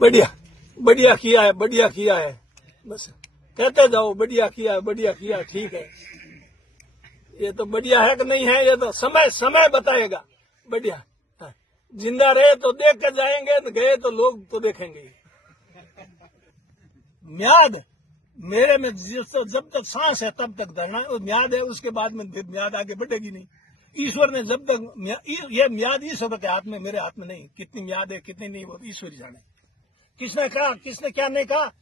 बढ़िया बढ़िया किया है, बढ़िया किया है, बस कहते जाओ बढ़िया किया है, बढ़िया किया है, ठीक है। ये तो बढ़िया है कि नहीं है, ये तो समय समय बताएगा। बढ़िया जिंदा रहे तो देख कर जाएंगे, गए तो लोग तो देखेंगे। म्याद मेरे में जब तक सांस है तब तक धरना है, म्याद है, उसके बाद में म्याद आगे बढ़ेगी नहीं। ईश्वर ने जब तक ये म्याद ईश्वर के हाथ में, मेरे हाथ में नहीं। कितनी म्याद है कितनी नहीं वो ईश्वर जाने। किसने कहा, किसने क्या नहीं कहा।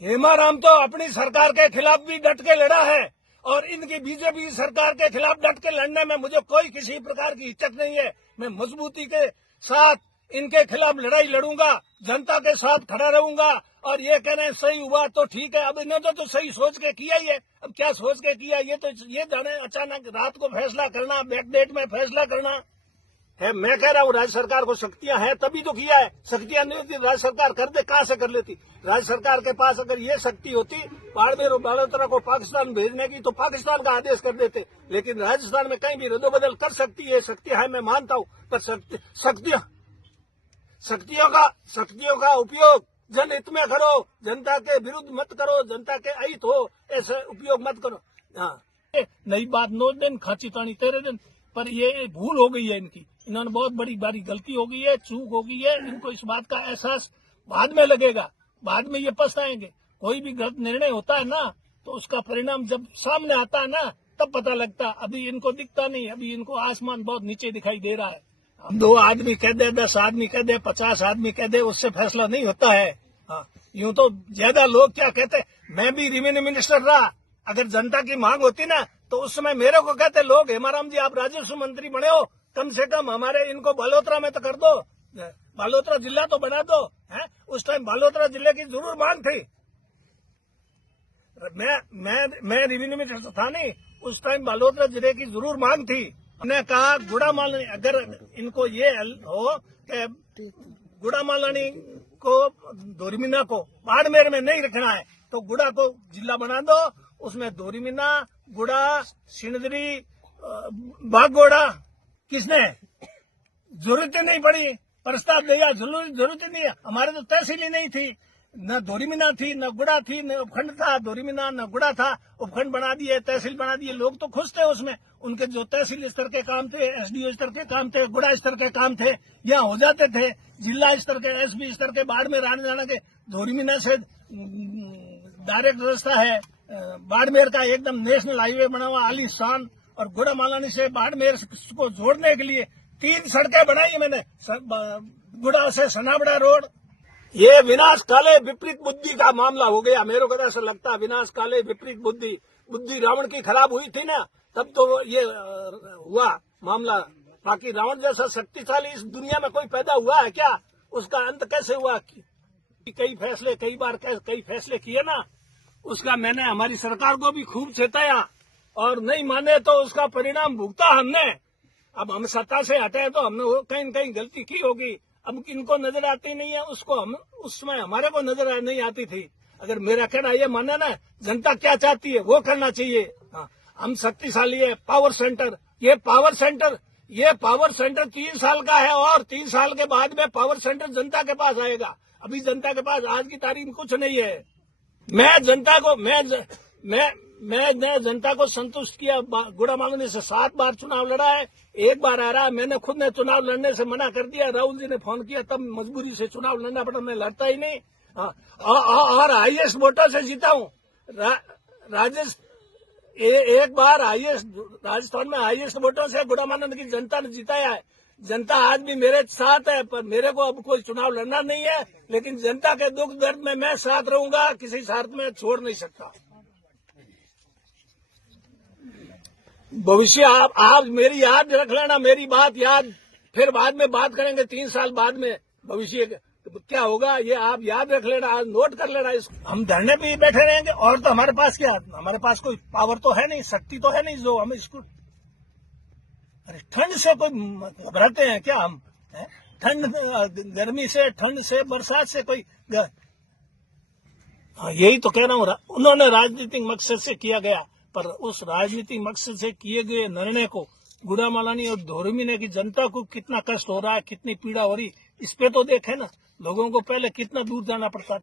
हेमाराम तो अपनी सरकार के खिलाफ भी डट के लड़ा है, और इनकी बीजेपी सरकार के खिलाफ डट के लड़ने में मुझे कोई किसी प्रकार की हिचक नहीं है। मैं मजबूती के साथ इनके खिलाफ लड़ाई लड़ूंगा, जनता के साथ खड़ा रहूंगा। और ये कह रहे हैं सही हुआ तो ठीक है, अब इन्होंने तो सही सोच के किया ही है। अब क्या सोच के किया, ये तो ये जाने, अचानक रात को फैसला करना, बैकडेट में फैसला करना है। मैं कह रहा हूँ राज्य सरकार को शक्तियां हैं तभी तो किया है। शक्तियां नहीं होती राज्य सरकार कर दे, कहां से कर लेती। राज्य सरकार के पास अगर ये शक्ति होती बाड़मेर और बालोतरा को पाकिस्तान भेजने की, तो पाकिस्तान का आदेश कर देते। लेकिन राजस्थान में कहीं भी रद्दोबदल कर सकती है, शक्तियां है, मैं मानता हूँ। पर शक्तियों का उपयोग जनहित में करो, जनता के विरुद्ध मत करो, जनता के अहित हो ऐसे उपयोग मत करो। हाँ, नई बात 9 दिन, खाची तानी 13 दिन, पर ये भूल हो गई है इनकी। इन्होंने बहुत बड़ी गलती हो गई है, चूक हो गई है। इनको इस बात का एहसास बाद में लगेगा, बाद में ये पछताएंगे। कोई भी गलत निर्णय होता है ना, तो उसका परिणाम जब सामने आता है ना, तब पता लगता। अभी इनको दिखता नहीं, अभी इनको आसमान बहुत नीचे दिखाई दे रहा है। 2 आदमी कह दे, 10 आदमी कह दे, 50 आदमी कह दे, उससे फैसला नहीं होता है। हाँ, यूं तो ज्यादा लोग क्या कहते, मैं भी रेवेन्यू मिनिस्टर रहा, अगर जनता की मांग होती ना तो उस समय मेरे को कहते लोग, हेमाराम जी आप राजस्व मंत्री बने हो, कम से कम हमारे इनको बालोतरा में तो कर दो, बालोतरा जिला तो बना दो। है उस टाइम बालोतरा जिले की जरूर मांग थी। मैं रेवेन्यू मिनिस्टर था नहीं, उस टाइम बालोतरा जिले की जरूर मांग थी। हमने कहा गुड़ा मालानी, अगर इनको ये हो कि गुड़ा मालानी को, दोरीमीना को बाड़मेर में नहीं रखना है, तो गुड़ा को जिला बना दो। उसमें दोरीमीना, गुड़ा, सिणदरी, बागोड़ा, किसने जरूरत नहीं पड़ी, प्रस्ताव दिया, जरूरत नहीं है। हमारे तो तहसील ही नहीं थी, न दोरीमीना थी, न गुड़ा थी, न उपखंड था। दोरीमीना न गुड़ा था, उपखंड बना दिए, तहसील बना दिए। लोग तो खुश थे उसमें, उनके जो तहसील स्तर के काम थे, एसडीओ स्तर के काम थे, गुड़ा स्तर के काम थे, यहाँ हो जाते थे। जिला स्तर के, एसबी स्तर के, बाड़मेर आने जाने के, दोरीमीना से डायरेक्ट रास्ता है। बाड़मेर का एकदम नेशनल हाईवे बना हुआ आलीशान, और गुड़ा मालानी से बाड़मेर को जोड़ने के लिए 3 सड़कें बनाई मैंने, गुड़ा से सनाबड़ा रोड। ये विनाश काले विपरीत बुद्धि का मामला हो गया, मेरे को ऐसा लगता है। विनाश काले विपरीत बुद्धि रावण की खराब हुई थी ना, तब तो ये हुआ मामला। बाकी रावण जैसा शक्तिशाली इस दुनिया में कोई पैदा हुआ है क्या? उसका अंत कैसे हुआ? कई फैसले किए ना, उसका मैंने हमारी सरकार को भी खूब चेताया, और नहीं माने तो उसका परिणाम भुगता हमने। अब हम सत्ता से हटे तो हमने कहीं न कहीं गलती की होगी। अब इनको नजर आती नहीं है, उसको हम उस समय हमारे को नजर नहीं आती थी। अगर मेरा कहना ये माने ना, जनता क्या चाहती है वो करना चाहिए। हाँ, हम शक्तिशाली है, पावर सेंटर, ये पावर सेंटर 3 साल का है, और 3 साल के बाद में पावर सेंटर जनता के पास आएगा। अभी जनता के पास आज की तारीख में कुछ नहीं है। मैं जनता को संतुष्ट किया। गुड़ा मालानी से 7 बार चुनाव लड़ा है, 1 बार आ रहा है। मैंने खुद ने चुनाव लड़ने से मना कर दिया, राहुल जी ने फोन किया तब मजबूरी से चुनाव लड़ना पड़ा, मैं लड़ता ही नहीं। और हाईएस्ट वोटों से जीता हूँ। एक बार राजस्थान में हाईएस्ट वोटों से गुड़ा मालानी की जनता ने जिताया है। जनता आज भी मेरे साथ है, पर मेरे को अब कोई चुनाव लड़ना नहीं है। लेकिन जनता के दुख दर्द में मैं साथ रहूंगा, किसी शर्त में छोड़ नहीं सकता। भविष्य आप मेरी याद रख लेना, मेरी बात याद, फिर बाद में बात करेंगे 3 साल बाद में भविष्य क्या होगा, ये आप याद रख लेना, आज नोट कर लेना इसको। हम धरने पे ही बैठे रहेंगे, और तो हमारे पास क्या, हमारे पास कोई पावर तो है नहीं, शक्ति तो है नहीं जो हम इसको। अरे ठंड से कोई घबराते हैं क्या हम? ठंड, गर्मी से, ठंड से, बरसात से कोई यही तो कह रहा हूँ। उन्होंने राजनीतिक मकसद से किया गया, पर उस राजनीतिक मकसद से किए गए निर्णय को गुड़ा मालानी और दोरीमीना की जनता को कितना कष्ट हो रहा है, कितनी पीड़ा हो रही, इस पे तो देखे ना, लोगों को पहले कितना दूर जाना पड़ता था।